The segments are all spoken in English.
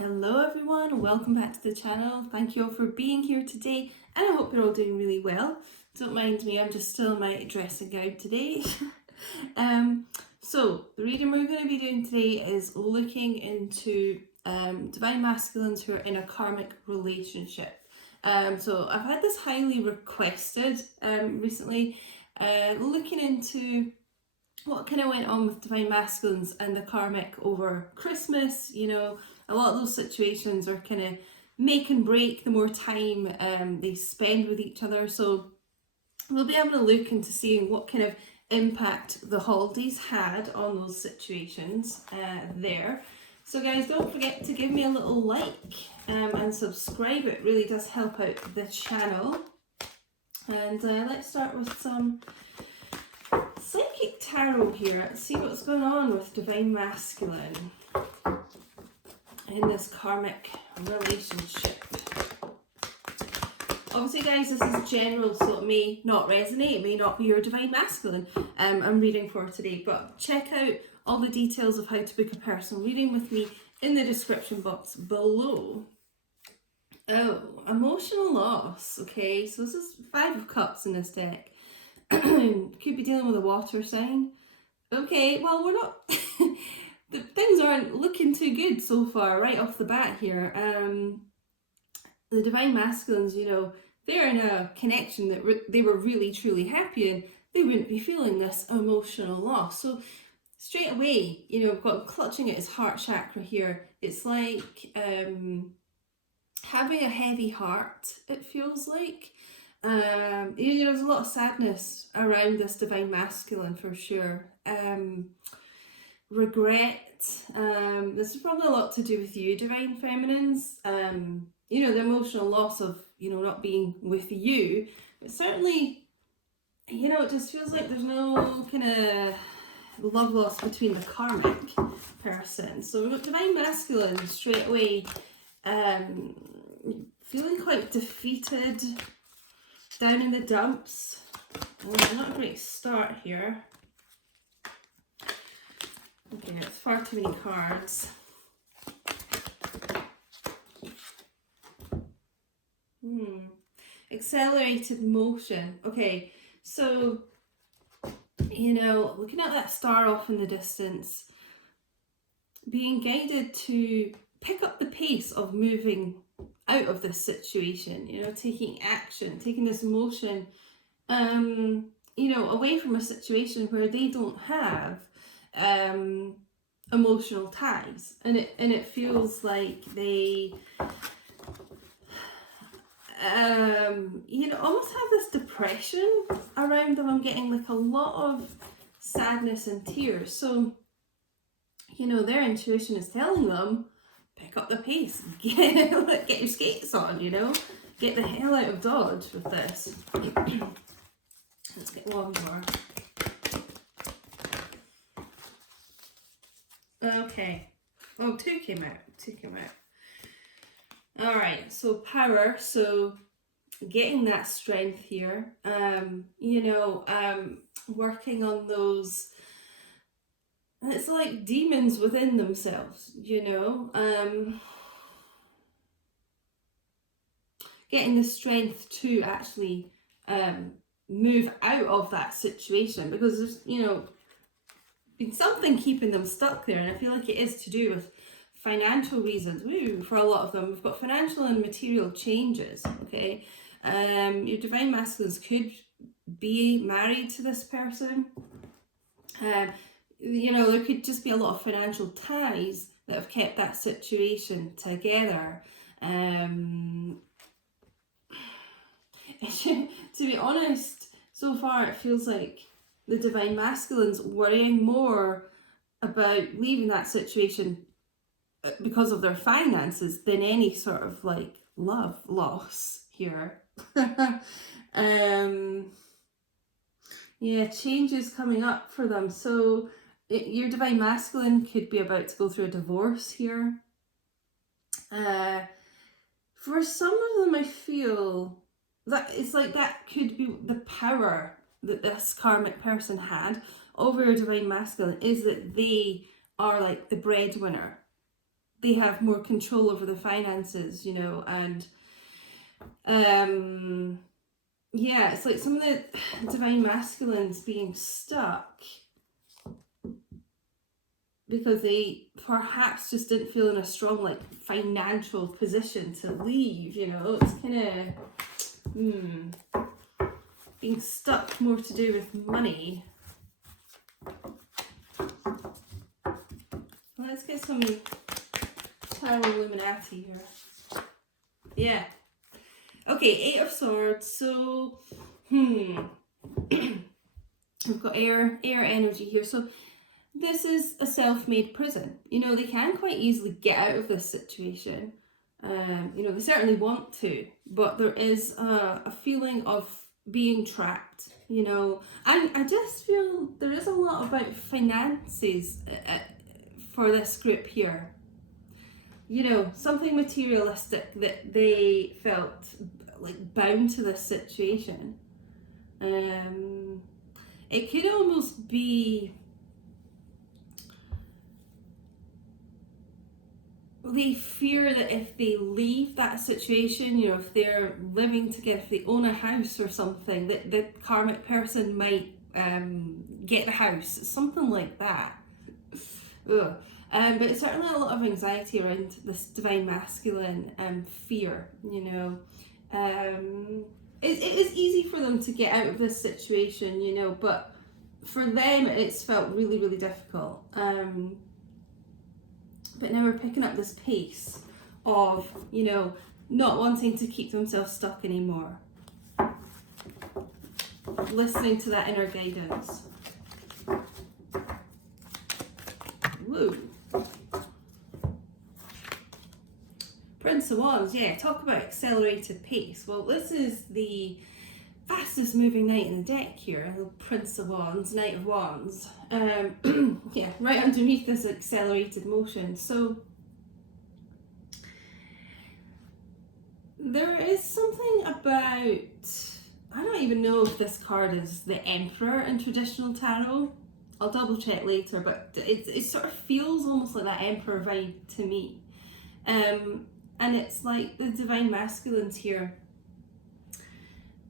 Hello everyone, welcome back to the channel. Thank you all for being here today and I hope you're all doing really well. Don't mind me, I'm just still in my dressing gown today. So the reading we're going to be doing today is looking into divine masculines who are in a karmic relationship. So I've had this highly requested recently, looking into what kind of went on with divine masculines and the karmic over Christmas. You know, a lot of those situations are kind of make and break the more time they spend with each other. So we'll be able to look into seeing what kind of impact the holidays had on those situations there. So guys, don't forget to give me a little like and subscribe. It really does help out the channel. And let's start with some Psychic Tarot here. Let's see what's going on with divine masculine in this karmic relationship. Obviously guys, this is general, so it may not resonate, it may not be your divine masculine I'm reading for today, but check out all the details of how to book a personal reading with me in the description box below. Oh, emotional loss. Okay, so this is 5 of Cups in this deck. Could be dealing with a water sign. Okay, well, we're not things aren't looking too good so far right off the bat here. The divine masculines, you know, they're in a connection that they were really truly happy in. They wouldn't be feeling this emotional loss. So straight away, you know, we've got clutching at his heart chakra here. It's like having a heavy heart, it feels like. You know, there's a lot of sadness around this divine masculine for sure. Regret. This is probably a lot to do with you, divine feminines. You know, the emotional loss of, you know, not being with you. But certainly, you know, it just feels like there's no kind of love loss between the karmic person. So we've got divine masculine straight away, feeling quite defeated, down in the dumps. Not a great start here. Okay, it's far too many cards. Accelerated motion. Okay, so, you know, looking at that star off in the distance, being guided to pick up the pace of moving out of this situation, you know, taking action, taking this motion, you know, away from a situation where they don't have emotional ties, and it feels like they you know, almost have this depression around them. I'm getting like a lot of sadness and tears. So, you know, their intuition is telling them, pick up the pace, get your skates on, you know, get the hell out of Dodge with this. Let's get one more. Okay. Oh, 2 came out. 2 came out. All right. So power. So getting that strength here. You know, working on those. It's like demons within themselves, you know. Getting the strength to actually move out of that situation, because there's, you know, been something keeping them stuck there, and I feel like it is to do with financial reasons. Woo, for a lot of them, we've got financial and material changes. Okay, your divine masculines could be married to this person. You know, there could just be a lot of financial ties that have kept that situation together. To be honest, so far it feels like the divine masculines worrying more about leaving that situation because of their finances than any sort of like love loss here. Yeah, changes coming up for them. So your divine masculine could be about to go through a divorce here. For some of them, I feel that it's like that could be the power that this karmic person had over your divine masculine, is that they are like the breadwinner. they have more control over the finances, you know, and yeah, it's like some of the divine masculines being stuck because they perhaps just didn't feel in a strong like financial position to leave, you know. It's kind of being stuck more to do with money. Let's get some Tarot Illuminati here. Yeah. Okay, Eight of Swords. So, we've got air energy here. So this is a self-made prison. You know, they can quite easily get out of this situation. You know, they certainly want to, but there is a feeling of being trapped, you know. And I just feel there is a lot about finances for this group here. You know, something materialistic that they felt like bound to this situation. It could almost be they fear that if they leave that situation, you know, if they're living together, if they own a house or something, that the karmic person might get the house, something like that. Ugh. But it's certainly a lot of anxiety around this divine masculine fear, you know. It is easy for them to get out of this situation, you know, but for them it's felt really, really difficult. But now we're picking up this pace of, you know, not wanting to keep themselves stuck anymore. Listening to that inner guidance. Woo. Prince of Wands, yeah, talk about accelerated pace. Well, this is the fastest moving knight in the deck here, the Prince of Wands, Knight of Wands. Yeah, right underneath this accelerated motion. So there is something about, I don't even know if this card is the Emperor in traditional tarot. I'll double check later, but it sort of feels almost like that Emperor vibe to me. And it's like the divine masculines here.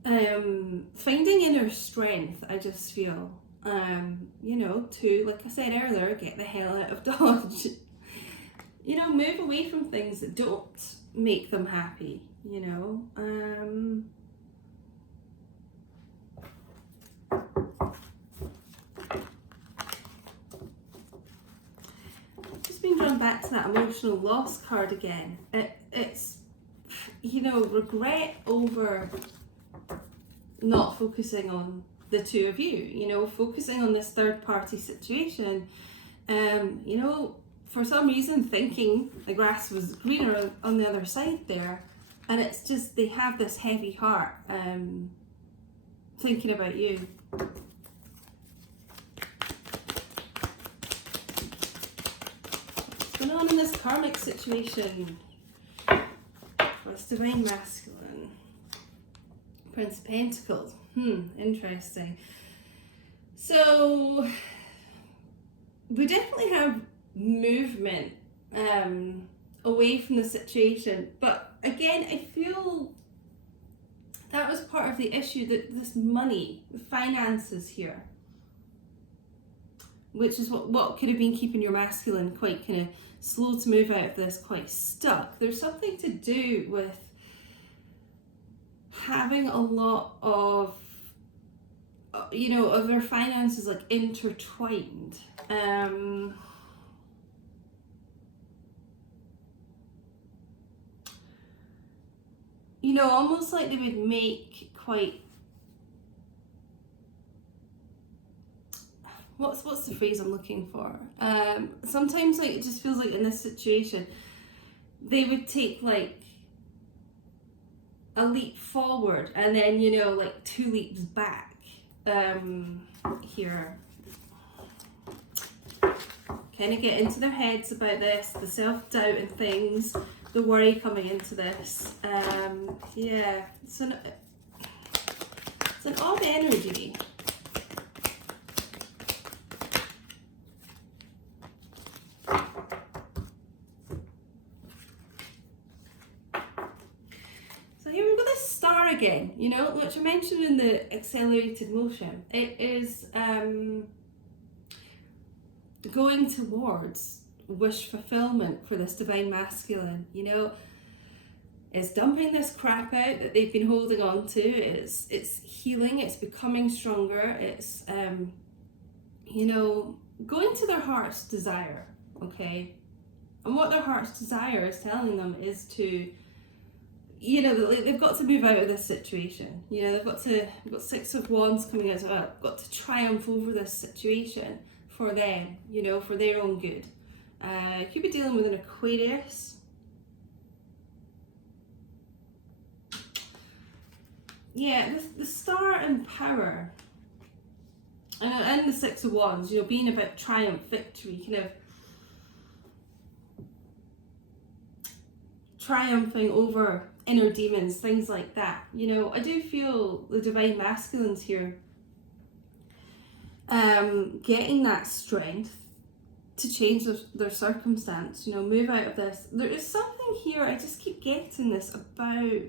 Finding inner strength, I just feel. You know, to, like I said earlier, get the hell out of Dodge. You know, move away from things that don't make them happy, you know. Just been drawn back to that emotional loss card again. It's, you know, regret over not focusing on the two of you, you know, focusing on this third party situation. You know, for some reason thinking the grass was greener on the other side there, and it's just they have this heavy heart thinking about you. What's going on in this karmic situation for this divine masculine? Prince of Pentacles. Interesting. So we definitely have movement away from the situation, but again I feel that was part of the issue, that this money, the finances here, which is what could have been keeping your masculine quite kind of slow to move out of this, quite stuck. There's something to do with having a lot of, you know, of their finances like intertwined. You know, almost like they would make quite, what's the phrase I'm looking for? Sometimes like it just feels like in this situation they would take like a leap forward and then, you know, like 2 leaps back. Here, kind of get into their heads about this, the self-doubt and things, the worry coming into this. Yeah, it's an odd energy. again, you know, which I mentioned in the accelerated motion. It is going towards wish fulfillment for this divine masculine, you know. It's dumping this crap out that they've been holding on to. It's healing, it's becoming stronger, it's you know, going to their heart's desire, okay? And what their heart's desire is telling them is to, you know, they've got to move out of this situation. You know, they've got Six of Wands coming out as well. Got to triumph over this situation for them, you know, for their own good. Could be dealing with an Aquarius. Yeah, the Star and Power. And the Six of Wands, you know, being about triumph, victory, kind of triumphing over inner demons, things like that. You know, I do feel the divine masculines here getting that strength to change their circumstance, you know, move out of this. There is something here, I just keep getting this about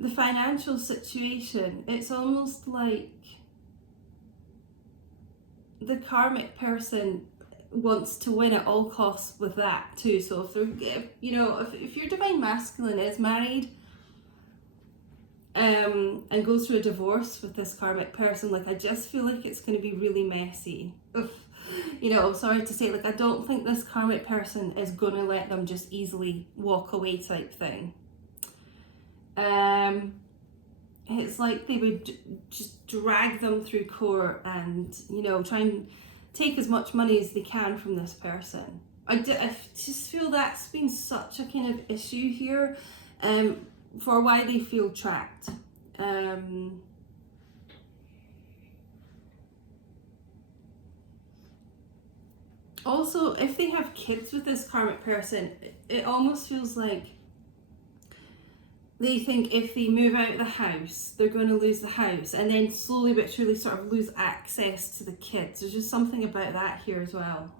the financial situation. It's almost like the karmic person wants to win at all costs with that too. So if they're, you know, if your divine masculine is married and goes through a divorce with this karmic person, like, I just feel like it's going to be really messy. Ugh. You know, I'm sorry to say, like, I don't think this karmic person is going to let them just easily walk away type thing. It's like they would just drag them through court and, you know, try and take as much money as they can from this person. I just feel that's been such a kind of issue here for why they feel trapped. Also, if they have kids with this karmic person, it almost feels like they think if they move out of the house, they're going to lose the house, and then slowly but surely sort of lose access to the kids. There's just something about that here as well.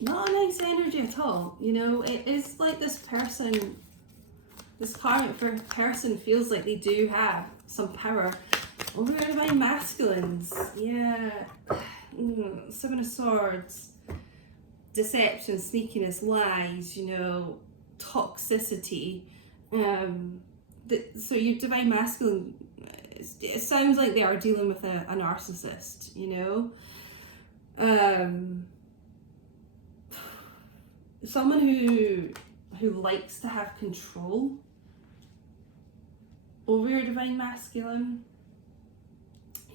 Not a nice energy at all. You know, it is like this person, this karmic person feels like they do have some power over their divine masculines. Yeah. Seven of Swords. Deception, sneakiness, lies, you know, toxicity. So your divine masculine, it sounds like they are dealing with a narcissist, you know. Someone who likes to have control over your divine masculine,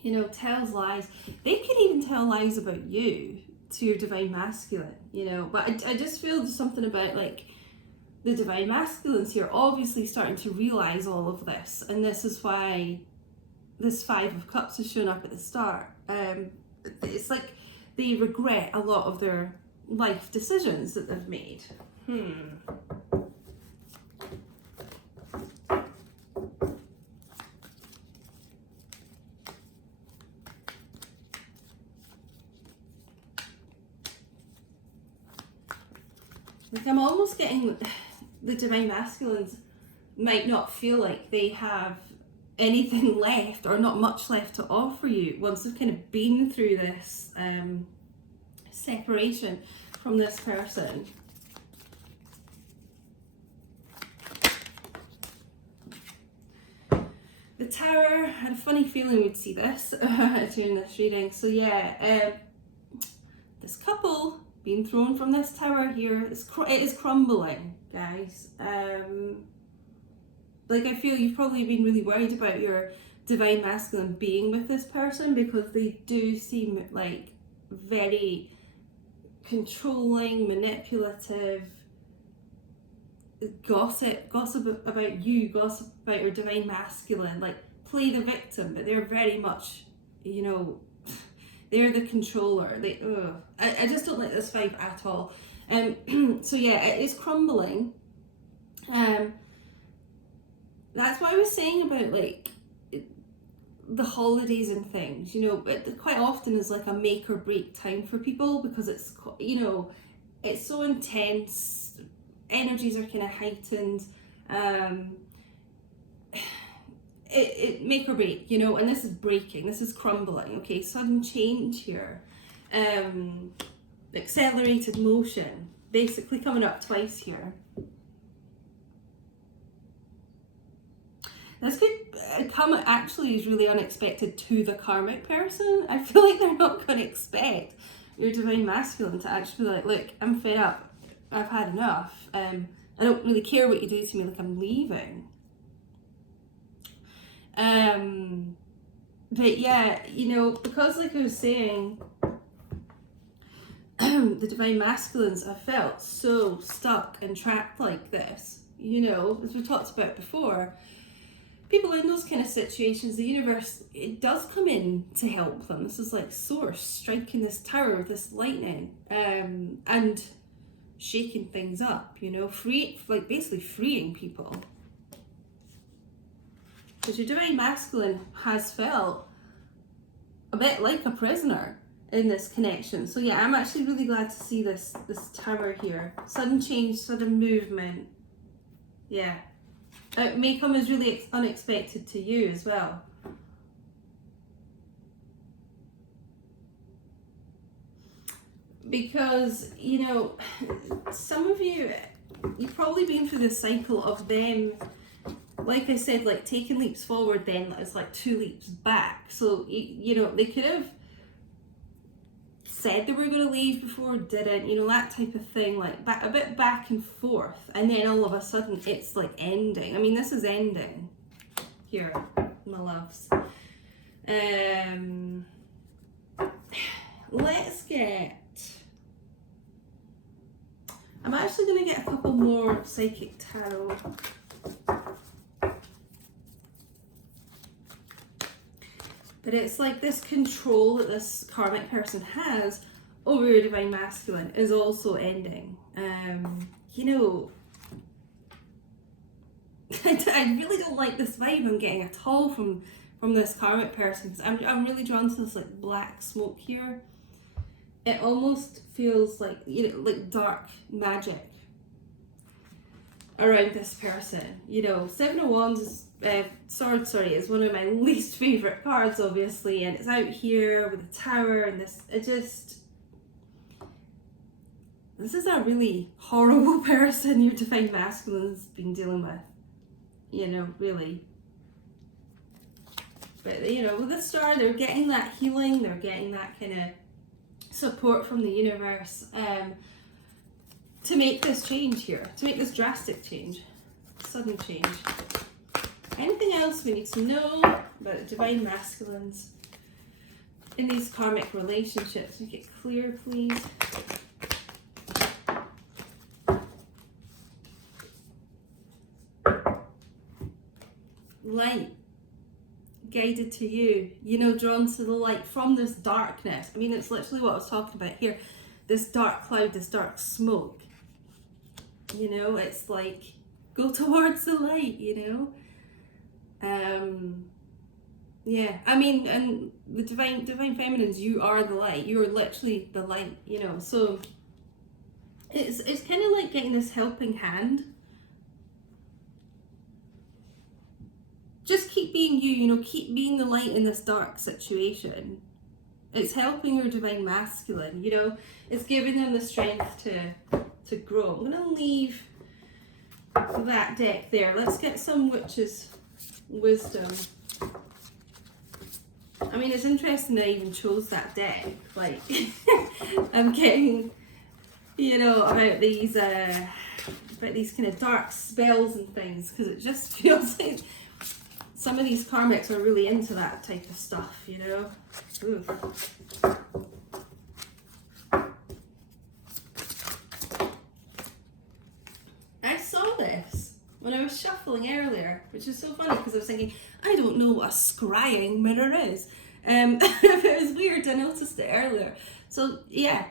you know, tells lies. They can even tell lies about you to your divine masculine, you know. But I just feel there's something about, like, the divine masculines here obviously starting to realize all of this, and this is why this Five of Cups has shown up at the start. It's like they regret a lot of their life decisions that they've made. Like, I'm almost getting the divine masculines might not feel like they have anything left, or not much left to offer you once they've kind of been through this separation from this person. The Tower, I had a funny feeling we'd see this during this reading. So yeah, this couple being thrown from this tower here, it is crumbling, guys. Like, I feel you've probably been really worried about your divine masculine being with this person, because they do seem like very controlling, manipulative, gossip about you, gossip about your divine masculine, like play the victim, but they're very much, you know, they're the controller. I just don't like this vibe at all. So yeah, it is crumbling. That's what I was saying about, like, the holidays and things, you know. It quite often is like a make or break time for people, because it's, you know, it's so intense, energies are kind of heightened, it make or break, you know, and this is breaking, this is crumbling, okay, sudden change here, accelerated motion, basically coming up twice here. This could come actually is really unexpected to the karmic person. I feel like they're not going to expect your divine masculine to actually be like, look, I'm fed up, I've had enough, I don't really care what you do to me, like I'm leaving. But yeah, you know, because like I was saying, the divine masculines have felt so stuck and trapped like this, you know, as we talked about before. People in those kind of situations, the universe, it does come in to help them. This is like source striking this tower with this lightning, and shaking things up, you know, basically freeing people. Because your divine masculine has felt a bit like a prisoner in this connection. So yeah, I'm actually really glad to see this tower here. Sudden change, sudden movement. Yeah. It may come as really unexpected to you as well. Because, you know, some of you, you've probably been through this cycle of them, like I said, like taking leaps forward, then it's like 2 leaps back. So, you know, they could have said they were going to leave before, didn't, you know, that type of thing, like a bit back and forth, and then all of a sudden it's like ending. I mean, this is ending here, my loves. Let's get, I'm actually going to get a couple more psychic tarot. But it's like this control that this karmic person has over your divine masculine is also ending. You know, I really don't like this vibe I'm getting at all from this karmic person. I'm really drawn to this like black smoke here. It almost feels like, you know, like dark magic around this person. You know, 7 of Wands is Swords, is one of my least favourite cards, obviously, and it's out here with a tower and this, this is a really horrible person your divine masculine's been dealing with, you know, really. But, you know, with the Star, they're getting that healing, they're getting that kind of support from the universe to make this change here, to make this drastic change, sudden change. Anything else we need to know about the divine masculines in these karmic relationships? Make it clear, please. Light, guided to you, you know, drawn to the light from this darkness. I mean, it's literally what I was talking about here. This dark cloud, this dark smoke. You know, it's like, go towards the light, you know. Yeah, I mean, and the divine feminines, you are the light. You are literally the light, you know. So it's kind of like getting this helping hand. Just keep being you, you know, keep being the light in this dark situation. It's helping your divine masculine, you know. It's giving them the strength to grow. I'm going to leave that deck there. Let's get some Witch's Wisdom. I mean, it's interesting that I even chose that deck. Like, I'm getting, you know, about these kind of dark spells and things, because it just feels like some of these karmics are really into that type of stuff, you know. Oof. I saw this when I was shuffling earlier, which is so funny because I was thinking, I don't know what a scrying mirror is. It was weird, I noticed it earlier. So yeah,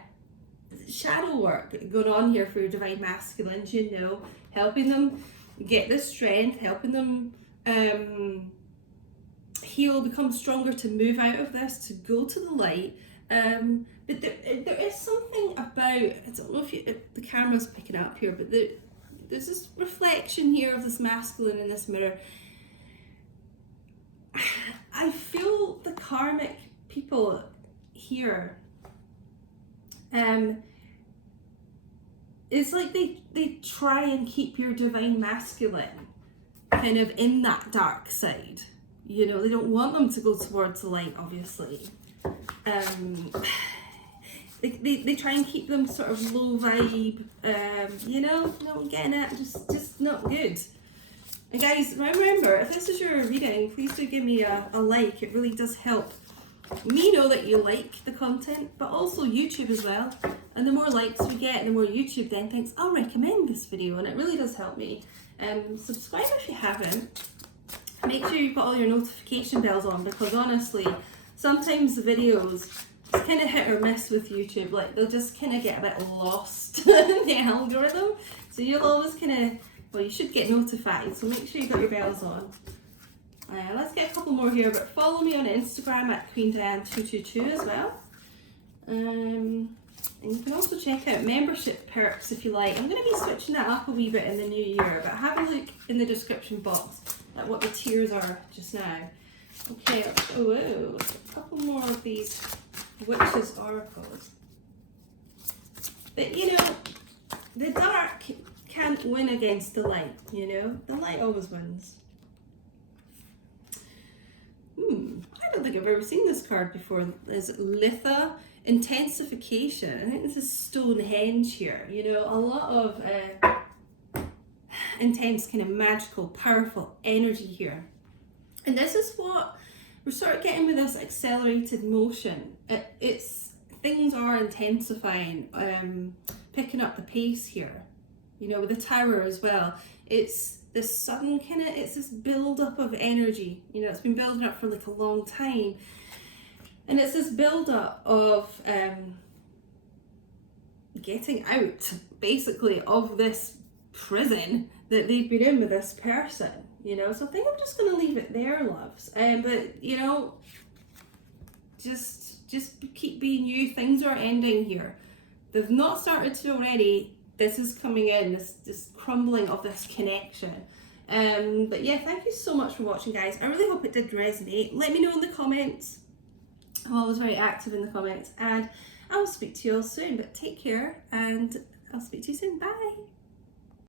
shadow work going on here for your divine masculines, you know, helping them get the strength, helping them heal, become stronger, to move out of this, to go to the light. But there is something about now, I don't know if the camera's picking up here, but there's this reflection here of this masculine in this mirror. I feel the karmic people here, it's like they try and keep your divine masculine kind of in that dark side. You know, they don't want them to go towards the light, obviously. They try and keep them sort of low vibe, you know, not getting it, just not good. And guys, remember, if this is your reading, please do give me a like. It really does help me know that you like the content, but also YouTube as well. And the more likes we get, the more YouTube then thinks, I'll recommend this video, and it really does help me. Subscribe if you haven't. Make sure you put all your notification bells on, because honestly, sometimes the videos, it's kind of hit or miss with YouTube. Like, they'll just kind of get a bit lost in the algorithm. So you'll always kind of, well, you should get notified. So make sure you got your bells on. Let's get a couple more here, but follow me on Instagram at QueenDiane222 as well. And you can also check out membership perks if you like. I'm going to be switching that up a wee bit in the new year, but have a look in the description box at what the tiers are just now. Okay, oh, a couple more of these witches oracles. But you know, the dark can't win against the light, you know? The light always wins. I don't think I've ever seen this card before. There's Litha, intensification. I think this is Stonehenge here. You know, a lot of intense, kind of magical, powerful energy here. And this is what we're sort of getting with this accelerated motion. It's things are intensifying, picking up the pace here. You know, with the tower as well. It's this sudden kind of, it's this build up of energy. You know, it's been building up for like a long time. And it's this build up of getting out, basically, of this prison that they've been in with this person. You know, so I think I'm just going to leave it there, loves. But, you know, just keep being you. Things are ending here. They've not started to already. This is coming in, this crumbling of this connection. But yeah, thank you so much for watching, guys. I really hope it did resonate. Let me know in the comments. I'm always very active in the comments. And I will speak to you all soon. But take care, and I'll speak to you soon. Bye.